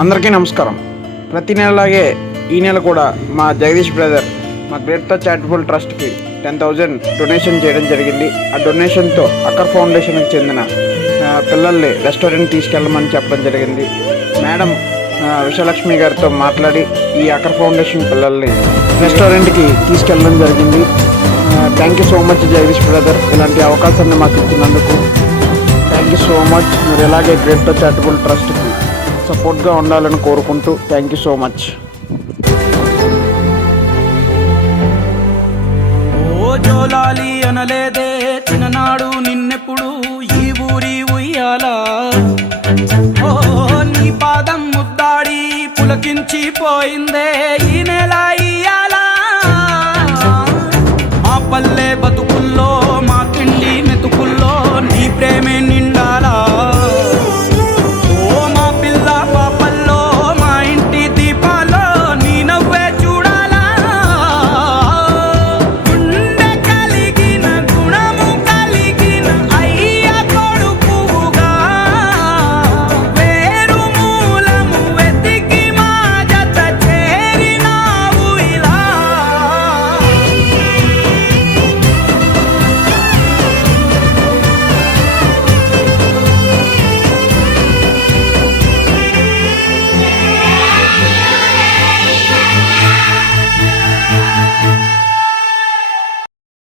అందరికీ నమస్కారం. ప్రతి నెలలాగే ఈ నెల కూడా మా జగదీష్ బ్రదర్ మా గ్రేట్ చారిటబుల్ ట్రస్ట్కి 10,000 డొనేషన్ చేయడం జరిగింది. ఆ డొనేషన్తో అక్కర్ ఫౌండేషన్కి చెందిన పిల్లల్ని రెస్టారెంట్ తీసుకెళ్ళమని చెప్పడం జరిగింది. మేడం విశాలక్ష్మి గారితో మాట్లాడి ఈ అక్కర్ ఫౌండేషన్ పిల్లల్ని రెస్టారెంట్కి తీసుకెళ్ళడం జరిగింది. Thank you so much Jagadish brother, ఇలాంటి అవకాశాన్ని మాకు ఇచ్చినందుకు థ్యాంక్ యూ సో మచ్. మీరు ఇలాగే గ్రేట్ చారిటబుల్ ట్రస్ట్కి సపోర్ట్గా ఉండాలని కోరుకుంటూ థ్యాంక్ యూ సో మచ్. ఓ జోలాలి అనలేదే చిన్ననాడు నిన్నెప్పుడు ఈ ఊరి ఉయ్యాలా, ఓ నీ పాదం ముద్దాడి పులకించిపోయిందే ఈ నెల